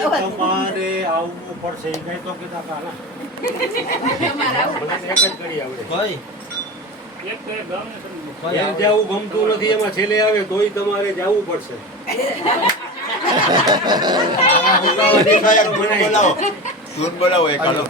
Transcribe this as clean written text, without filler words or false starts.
તમારે આવવું પડશે એ કઈ તો કીધા કાલા એક જ કરી આવડે ભાઈ એમ જવું ગમતું નથી એમાં છેલ્લે આવે તોય તમારે જવું પડશે બોલાવો એક હાલો